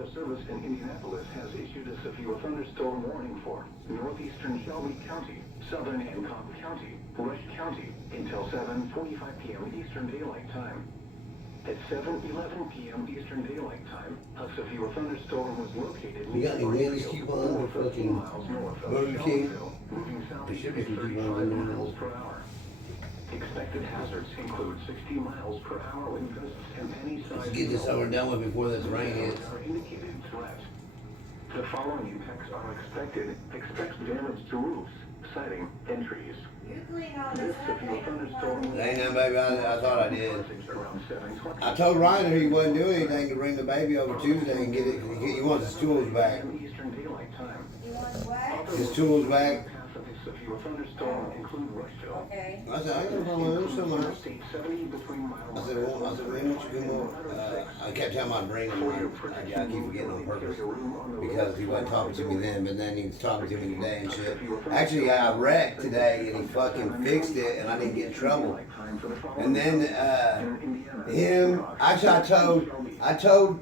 Weather Service in Indianapolis has issued a severe thunderstorm warning for northeastern Shelby County, southern and Cobb County, Rush County, until 7:45 p.m. Eastern Daylight Time. At 7:11 p.m. Eastern Daylight Time, a severe thunderstorm was located You got any winds coupon for fucking Burger King? moving south There should be at some 35 coupons in miles there. per hour. Expected hazards include 60 miles per hour wind gusts and any size. Let's get this over and done with before this rain hits. Are indicated threat. The following impacts are expected. Expect damage to roofs, siding, and trees. You clean all This this up, severe ain't thunderstorm. Ain't nothing, baby. I thought I did. Around 7:20. I told Ryan he wasn't doing anything to bring the baby over Tuesday and get it. He wants his tools back. Eastern Daylight Time. You want what? His tools back. Paths of the severe thunderstorm include Rushville. Okay. I said, I ain't no problem with this somewhere. State 70 between mile I said, well, man, what you come over? I kept telling him I'd bring him. I keep forgetting on purpose because he wasn't talking to me then, but then he was talking to me today and shit. Actually, I wrecked today and he fucking fixed it and I didn't get in trouble. And then him, actually, I told